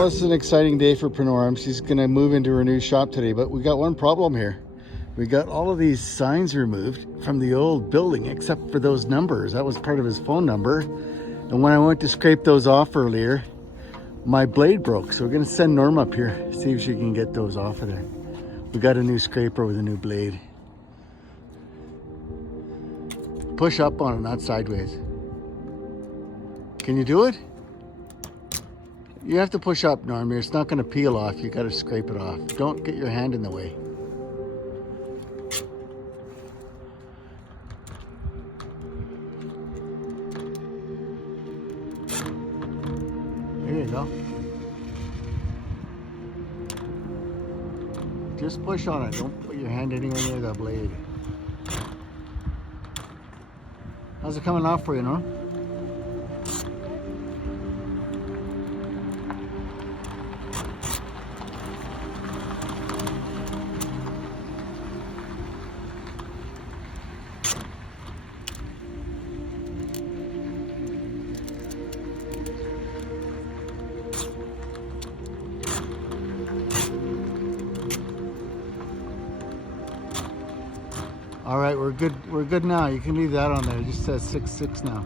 Well, this is an exciting day for Pranorm. She's gonna move into her new shop today, but we got one problem here. We got all of these signs removed from the old building, except for those numbers. That was part of his phone number. And when I went to scrape those off earlier, my blade broke. So we're gonna send Norm up here, see if she can get those off of there. We got a new scraper with a new blade. Push up on it, not sideways. Can you do it? You have to push up, Norm. It's not gonna peel off. You gotta scrape it off. Don't get your hand in the way. There you go. Just push on it. Don't put your hand anywhere near the blade. How's it coming off for you, Norm? All right, we're good. We're good now. You can leave that on there. It just says 6.6 now.